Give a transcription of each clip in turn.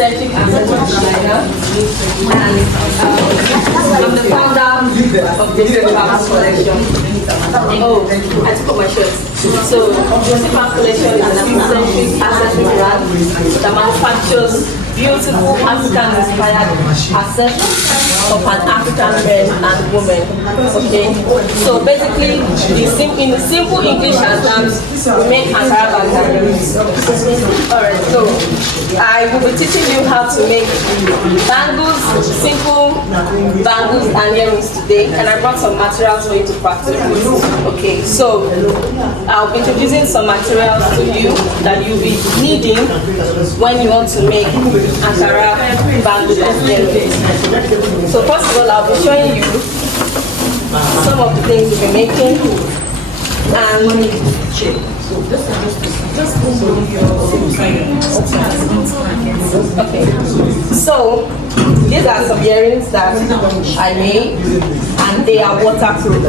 Afrocentric designer, and I'm the founder of DunsinCraft Collection. Oh, I took off my shirt. So, DunsinCraft Collection is an Afrocentric accessory brand that manufactures beautiful African-inspired accessories of an African man and woman. Okay, so basically, in simple English and terms, we make Ankara bangles. Alright, so I will be teaching you how to make bangles, simple bangles and earrings today, and I brought some materials for you to practice with. Okay, so I'll be introducing some materials to you that you'll be needing when you want to make Ankara bangles and earrings. So first of all, I'll be showing you some of the things we'll be making. Okay, so these are some earrings that I made, and they are waterproof.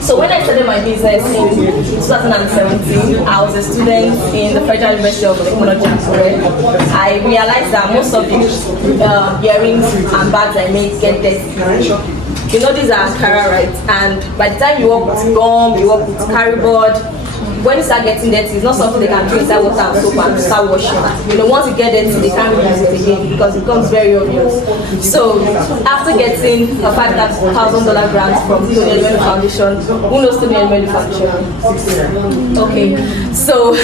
So when I started my business in 2017, I was a student in the Federal University of Technology. I realized that most of the earrings and bags I make get dirty. You know these are Ankara, right? And by the time you work with gum, you work with carryboard, when you start getting dirty, it's not something they can do inside water and soap and start washing. You know, once you get dirty, they can't use it again because it becomes very obvious. So after getting a $5,000 grant from the Oluwadunsin Foundation, who knows the Oluwadunsin Foundation? Okay, so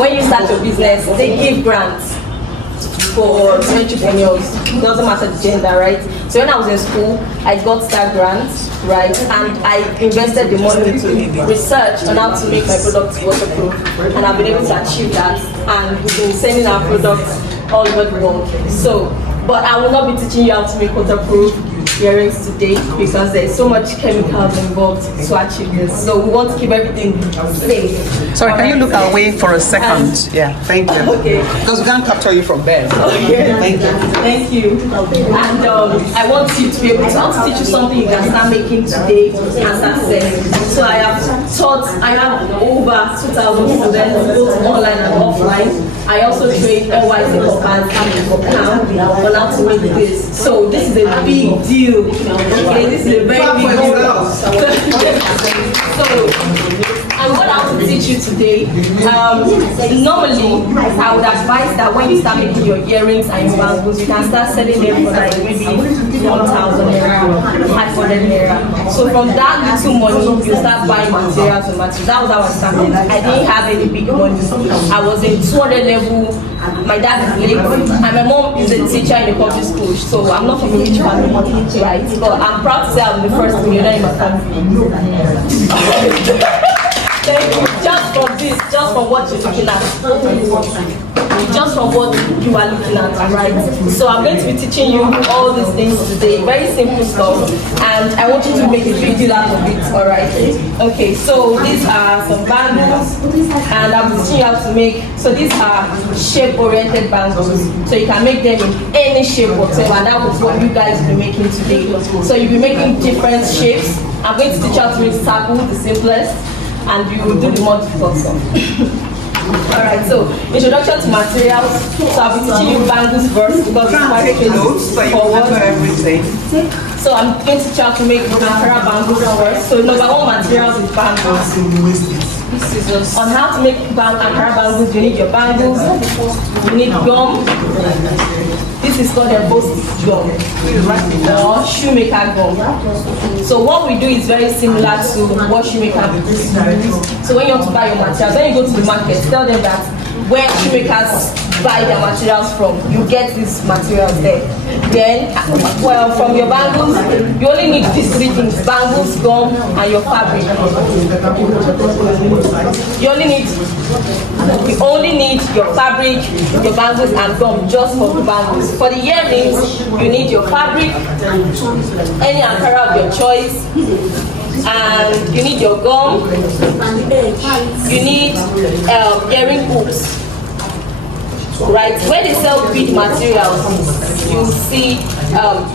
when you start your business, they give grants for entrepreneurs. It doesn't matter the gender, right? So when I was in school, I got that grant, right? And I invested the money to research on how to make my products waterproof, and I've been able to achieve that. And we've been sending our products all over the world. So, but I will not be teaching you how to make waterproof earrings today because there's so much chemicals involved to achieve this. So we want to keep everything safe. Sorry, can you look away for a second? Yeah, thank you. Okay. Because we can't capture you from there. Okay. Thank you. Thank you. And I want you to be able to teach you something you can start making today and start selling. So I have over 2,000 students, both online and offline. I also train NYSC SAED on how to make this. So this is a big deal. Okay, this is a very big deal. So, and what I will teach you today, normally I would advise that when you start making your earrings and your bangles, you can start selling them for like maybe 1,000 naira, 500 naira. So from that little money, you start buying materials and materials. That was how I started. I didn't have any big money. I was in 200 level. My dad is late, and my mom is a teacher in a public school. So I'm not from a rich family, right? But I'm proud to say I'm the first millionaire in my family. Thank you. Just from this, just from what you're looking at. Just from what you are looking at, right? So I'm going to be teaching you all these things today. Very simple stuff. And I want you to make a big deal out of it, alright? Okay, so these are some bangles. And I'm teaching you how to make, so these are shape-oriented bangles. So you can make them in any shape whatever. And that was what you guys will be making today. So you'll be making different shapes. I'm going to teach you how to make circle, the simplest. And you will do the more difficult stuff. Alright, so introduction to materials. So I'll be teaching you bangles first because it's quite everything. So I'm going to teach you how to make Ankara bangles first. So number one materials is bangles. On how to make Ankara bangles, you need your bangles, you need gum. This is called embossed gum or shoemaker gum. So what we do is very similar to what shoemaker do. So when you want to buy your materials, when you go to the market, tell them that where shoemakers buy their materials from, you get these materials there. Then, well, from your bangles, you only need these three things: bangles, gum, and your fabric. You only need your fabric, your bangles, and gum just for the bangles. For the earrings, you need your fabric, any Ankara of your choice, and you need your gum, you need earring hooks. Right, where they sell bead materials, you see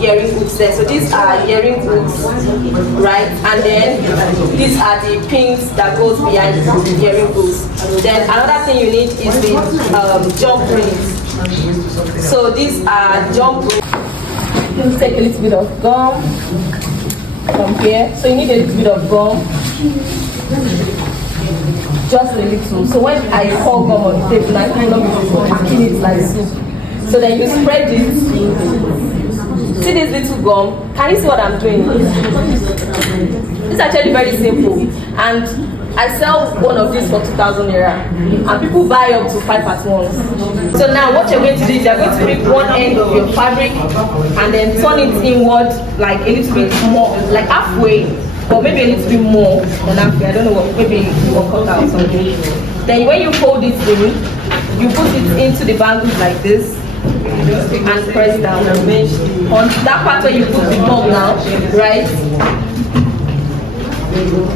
earring hooks there. So these are earring hooks, right? And then these are the pins that goes behind the earring hooks. Then another thing you need is the jump rings. So these are jump rope. You take a little bit of gum from here. So you need a little bit of gum. Just a little. So when I pour gum on the table, I kind of packing it like soup. So then you spread it. See this little gum? Can you see what I'm doing? It's actually very simple. And I sell one of these for 2,000 naira. And people buy up to 5 at once. So now what you're going to do is you're going to pick one end of your fabric and then turn it inward like a little bit more, like halfway, or maybe a little bit more than halfway. I don't know what, maybe you will cut out something. Then when you fold it in, you put it into the bangles like this and press down. On that part where you put the gum now, right?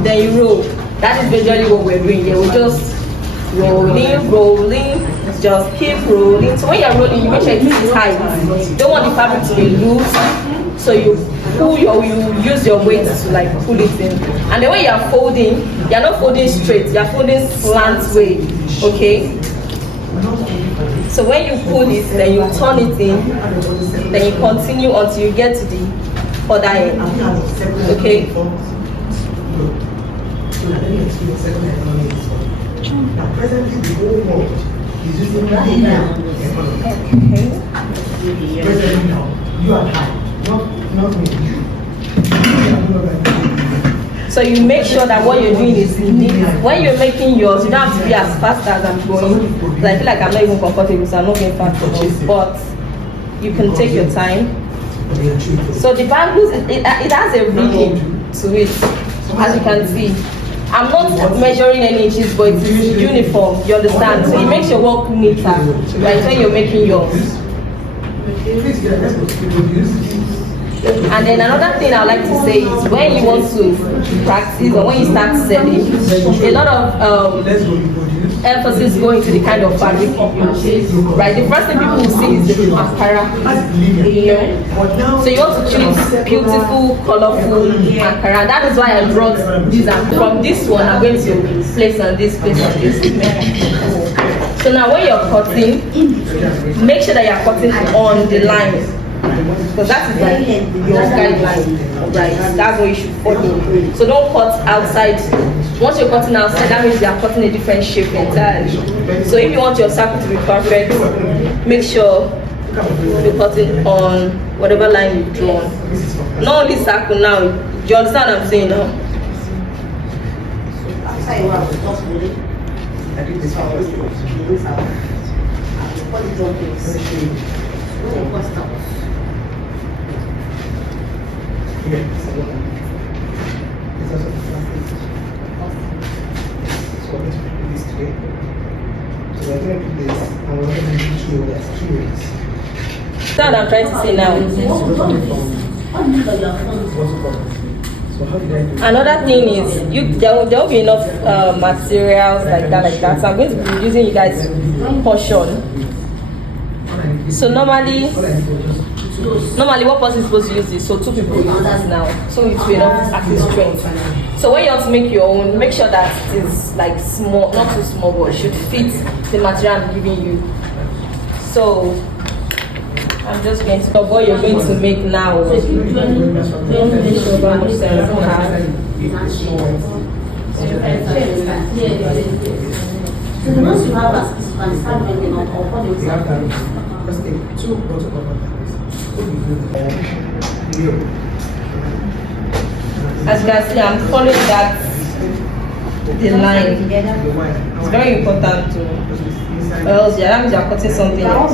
Then you roll. That is basically what we're doing here. We're just rolling, just keep rolling. So when you're rolling, you make sure it's tight. You don't want the fabric to be loose. So you use your weight to like pull it in. And then when you're folding, you're not folding straight, you're folding slant way. Okay? So when you pull it, then you turn it in, then you continue until you get to the other end. Okay? Now, presently, the whole world is using Presently now, you are high, not me. So you make sure that what you're doing is neat. When you're making yours, you don't have to be as fast as I'm going. Because I feel like I'm not even comfortable, so I'm not going fast enough. But you can take your time. So the bangles, it has a rhythm to it, as you can see. I'm not measuring any inches, but it's uniform, you understand? So it makes your work neater, right, when you're making yours. And then another thing I like to say is when you want to practice or when you start selling, a lot of emphasis go into the kind of fabric you use, right? The first thing people will see is the Ankara, you know? So you want to choose beautiful, colorful Ankara. That is why I brought this. From this one, I'm going to place on this, place on this. So now when you're cutting, make sure that you're cutting on the line. Because that is like your guideline, right? That's what you should follow. So don't cut outside. Once you're cutting outside, that means you're cutting a different shape entirely. So if you want your circle to be perfect, make sure you're cutting on whatever line you've drawn. Not only circle now. Do you understand what I'm saying now? That's what I'm trying to say now. Another thing is there will be enough materials like that. So I'm going to be using you guys' portion. So normally what person is supposed to use this? So 2 people use this now. So it's enough at least strength. So when you want to make your own, make sure that it's like small, not too small, but it should fit the material I'm giving you. So I'm just going to what you're going to make now. Don't make sure how much sense you have. So the ones you have as you can start making up or what you have. As you can see, I'm following the line. It's very important to, or else that means you're cutting something else.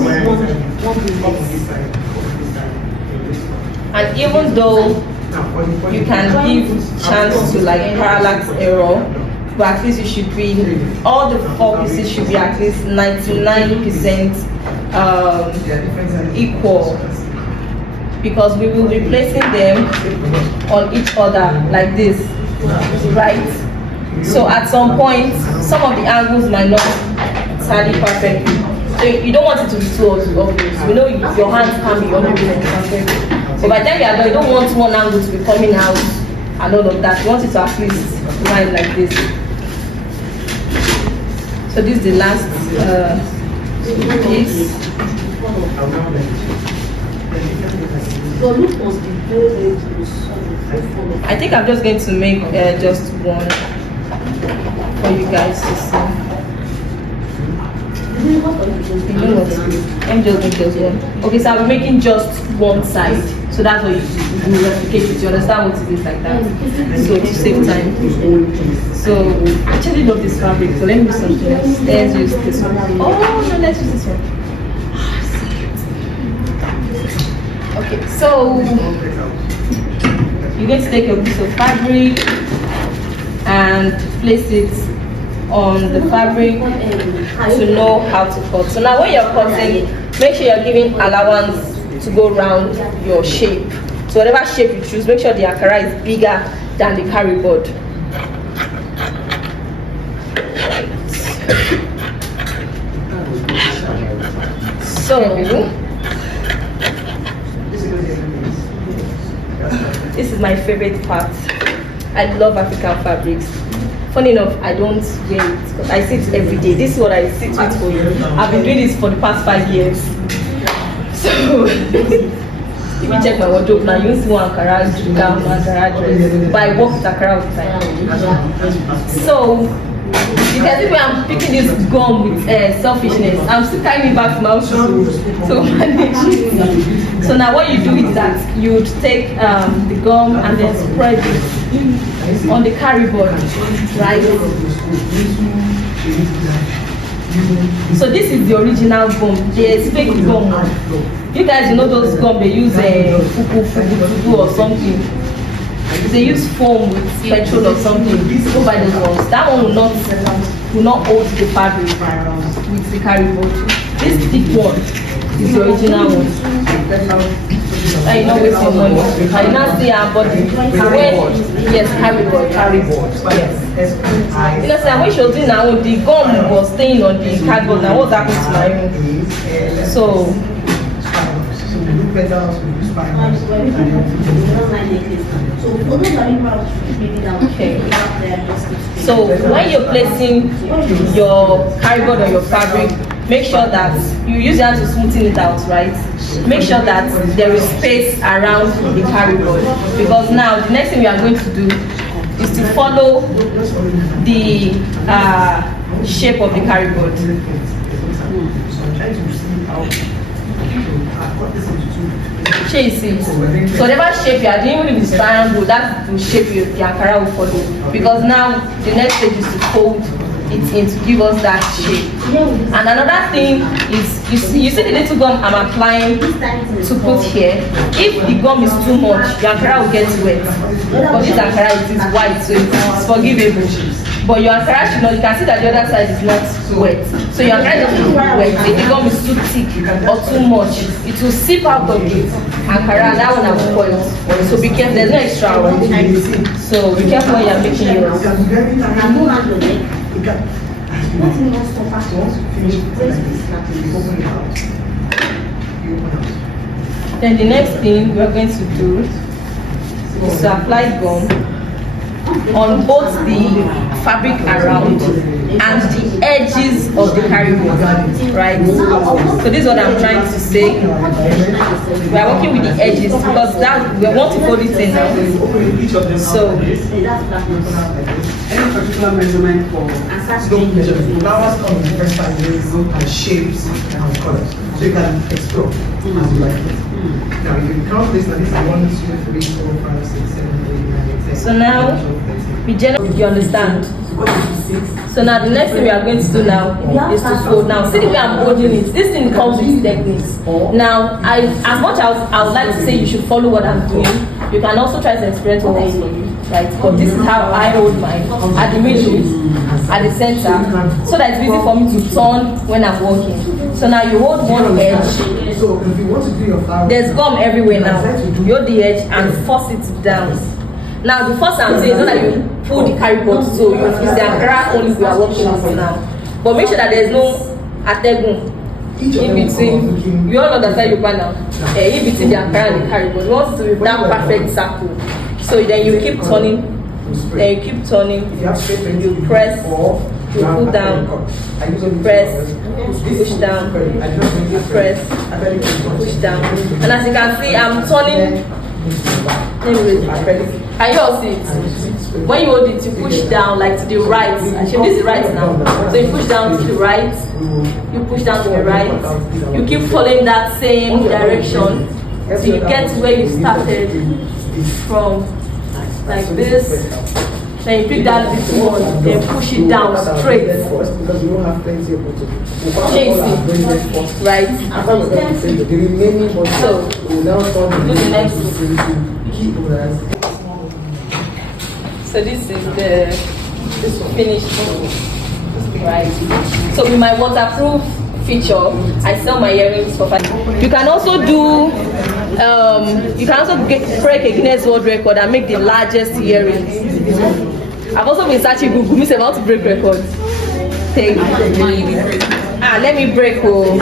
And even though you can give chance to like parallax error, but at least it should be, all the 4 pieces should be at least 99% equal, because we will be placing them on each other like this, right? So at some point, some of the angles might not tally perfectly. So you don't want it to be too obvious. We know your hands can be 100% perfect. So by the time you are done, you don't want one angle to be coming out and all of that. You want it to at least line like this. So this is the last this. Your look must be very, very good. I think I'm just going to make just one for you guys to see. You know what? Let me just make just one. Okay, so I'm making just one side. So that's what you replicate it. You understand what it is like that? So to save time. So I actually love this fabric. So let me do something else. Let's use this one. Oh no, let's use this one. Okay, so you're going to take a piece of fabric and place it on the fabric to know how to cut. So now when you're cutting, make sure you're giving allowance to go around your shape. So whatever shape you choose, make sure the Ankara is bigger than the carry board. So this is my favorite part. I love African fabrics. Funny enough, I don't wear it, but I sit every day. This is what I sit with for you. I've been doing this for the past 5 years. So if you check my wardrobe now, you see one Ankara gown, Ankara dress. But I work with Ankara all the time. So you can see where I'm picking this gum with selfishness. I'm still carrying it back to my house to manage it. So now what you do is that you would take the gum and then spread it on the carry board, right? So this is the original gum. There's fake gum. You guys know those gum they use fufu or something. They use foam with petrol or something. Go buy those ones. That one will not hold the fabric with the carry board. This thick one is the original one. I know waste your money. I now see our body. Yes, carry board. Yes. You know, so when she was doing that, the gum was staying on the cardboard. Now what's happening to my room? So. Okay. So when you're placing your carry board on your fabric, make sure that you use your hand to smoothen it out, right? Make sure that there is space around the carry board, because now the next thing we are going to do is to follow the shape of the carry board. So whatever shape you are doing, even if it's triangle, that's the shape the Ankara will follow. Because now the next stage is to fold it in to give us that shape. And another thing is, you see the little gum I'm applying to put here. If the gum is too much, the Ankara will get wet. But this Ankara is white, so it's forgivable. But your Ankara should not, you can see that the other side is not wet. So your Ankara doesn't look wet. If the gum is too thick or too much, it will seep out of the Ankara, and that one will spoil. So be careful, there's no extra one. So be careful when you're making yours. Then the next thing we are going to do is to apply gum on both the fabric around and the edges of the carry board, right? So this is what I'm trying to say. We are working with the edges because that we want to fold it in now. So any particular measurement for flowers come in different sizes and shapes and colors, so you can explore as you like it. Now, if you count this, this is 1, 2, 3, 4, 5, 6, 7, 8, 9, 10. So now, we generally, you understand. So now the next thing we are going to do now is to fold. Now, see the way I'm holding it. This thing comes with techniques. Now, as much as I would like to say you should follow what I'm doing, you can also try to experience what I'm doing, right? But this is how I hold mine at the middle, at the center, so that it's easy for me to turn when I'm walking. So now you hold one edge. So if you want to do your flower, there's gum everywhere now. You hold the edge and force it down. Now the first I'm saying is not that you pull the carry board, so it's the Ankara only we are working with now. But make sure that there's no ategun in between. You all understand Yoruba now. In between the Ankara and the carry board. You want it to be that perfect circle. So then you keep turning. Then you keep turning. You press. You pull down, press, push down, press, push down. And as you can see, I'm turning. Can you all see it? When you hold it, you push down like to the right. Actually, this is right now. So you push down to the right, you push down to the right. You keep following that same direction till you get to where you started from, like this. Then you pick that little one, then push it down straight. Chasing, right? So, do the next one. So this is the finished right? So with my waterproof feature, I sell my earrings for $5. You can also do, break a Guinness World Record and make the largest earrings. I've also been searching Google, me say about to break records. Let me break. Oh.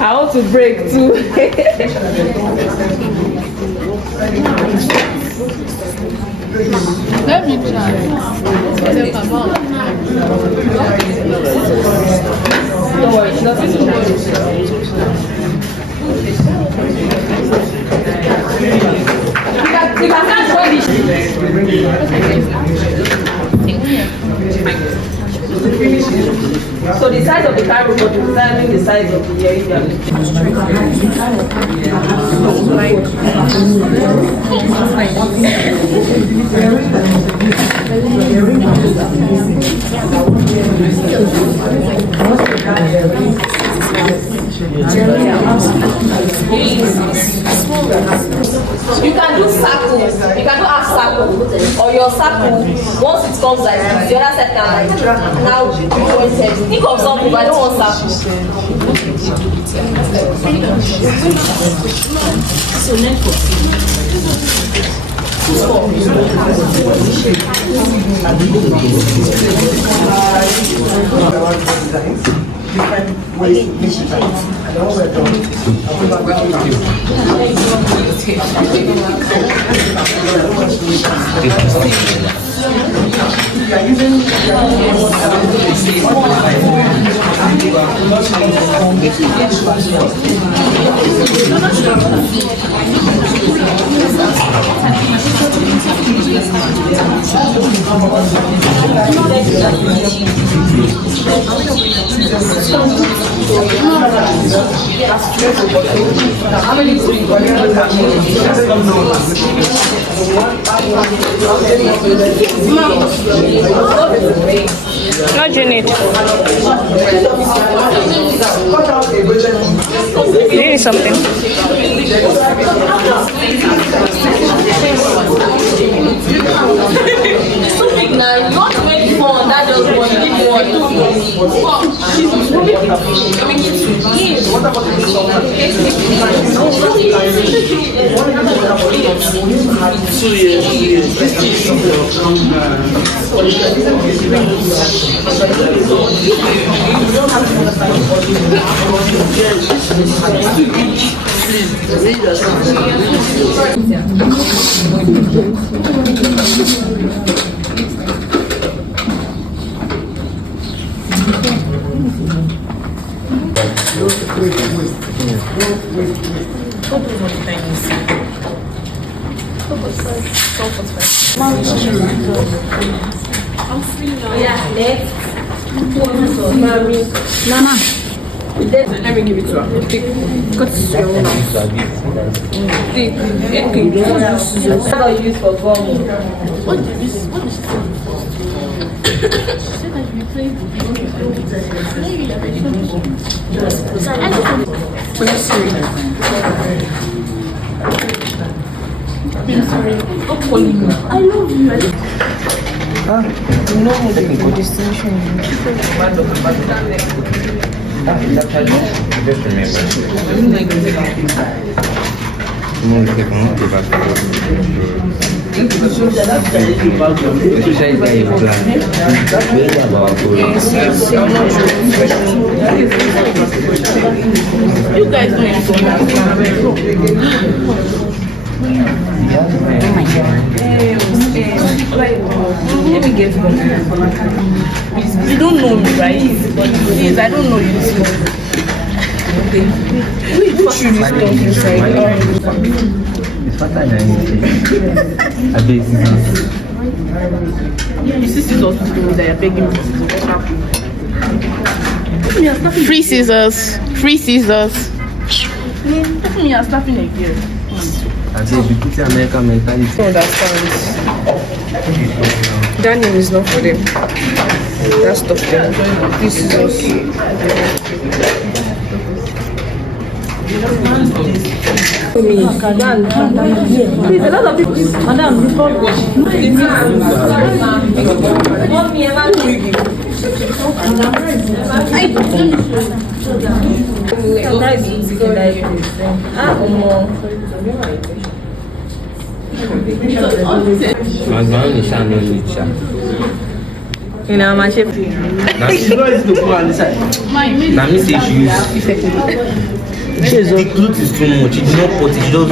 I want to break too. Let me try. Don't worry, it's nothing to worry. You can start when so the size of the car robot is determining the size of the earring. You can do circles, you can do half circle, or your circle, once it comes like this, the other side can like now pointed. Think of something, but I don't want circles. So different ways to mix it up. And all we're doing is What do you need? You need something? now you want to make fun, that just one, give one. Yeah, next. Mama. Let me give it to her. Cut your own out. What do you use for gum? What is this? I love you. You know the destination. Just remember. You guys know Let me get wrong. You don't know me, right? Please, I don't know you too. Okay. Who should you stop inside? It's faster than anything. You see scissors that you're begging me. Free scissors. Free scissors. Me are snapping again. I say, be putting American mentality. don't understand. That name is not for them. That's tough them. This is okay. Please, a lot of people. Madam, before You know, my chef. Now she's not easy to put on this side. Now me say she use. The cloth is too much. It's not put it. Just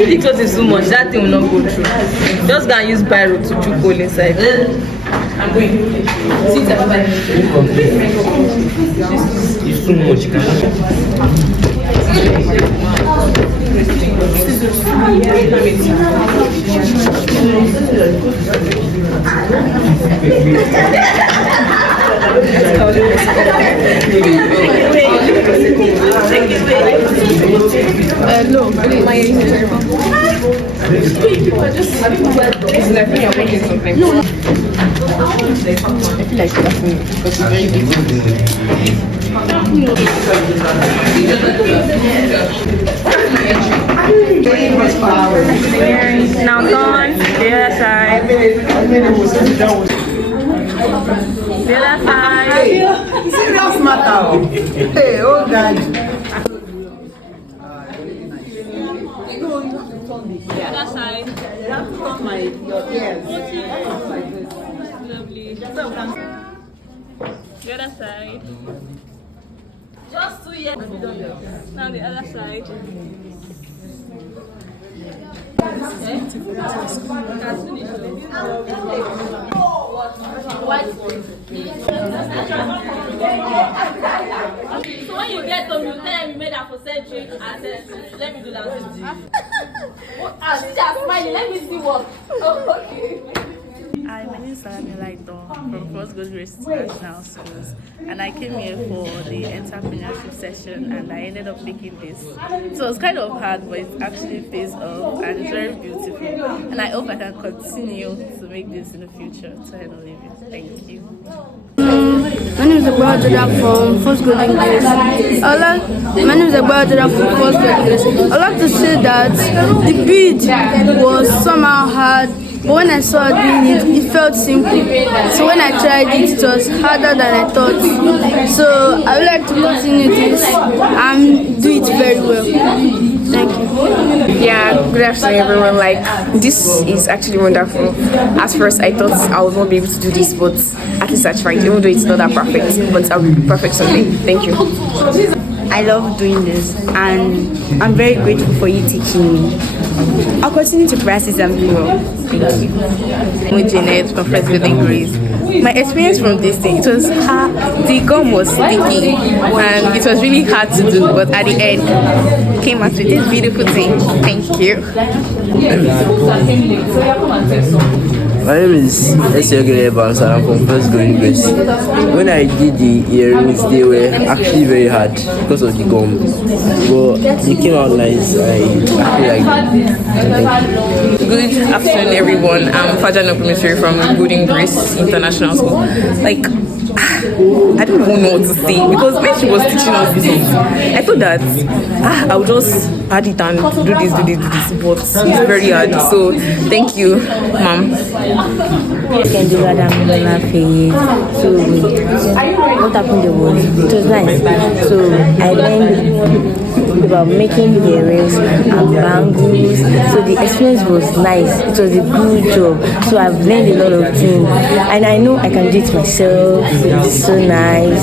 If the cloth is too much, that thing will not go through. Just go and use biro to choke hole inside. I'm going. Sit down. it's too much. You can't. No, my I feel like laughing because it's very big. Now turn the other side. The other side. Serious matter. Hey, oh God. The other side. Lovely. The other side. just 2 years. Now the other side. So when you get home, you tell them you made Afrocentric and then let me do that. She's just smiling. Let me see what. Oh, okay. Hi, my name is Alumnae from First Gold Grace International Schools, and I came here for the entrepreneurship session, and I ended up picking this. So it's kind of hard, but it actually pays off, and it's very beautiful. And I hope I can continue to make this in the future to earn a living. Thank you. My name is Abeokuta from First Gold Grace. My name is Abeokuta from First Gold Grace. I like to say that the bead was somehow hard. But when I saw doing it, it felt simple. So when I tried it, it was harder than I thought. So I would like to continue this and do it very well. Thank you. Yeah, good afternoon everyone. Like, this is actually wonderful. At first I thought I would not be able to do this, but at least I tried, even though it's not that perfect, but I'll be perfect someday. Thank you. I love doing this and I'm very grateful for you teaching me. I'll continue to practice and do well. Thank you. I'm Janet from First Gold Grace. My experience from this thing, it was the gum was sticky and it was really hard to do, but at the end came out with this beautiful thing. Thank you. My name is SAED and I'm from First Gold Grace. When I did the earrings, they were actually very hard because of the gum, but they came out nice. I feel like it. Good afternoon everyone. I'm Faja Nokumisiri from Ogun State International School. Like, I don't even know what to say because when she was teaching us this, I thought that I would just add it and do this, but it's very hard. So thank you, ma'am. Can do that. I'm not laughing. So what happened was it was nice. So I learned about making earrings and bangles. So the experience was nice. It was a good job. So I've learned a lot of things, and I know I can do it myself. It's so nice.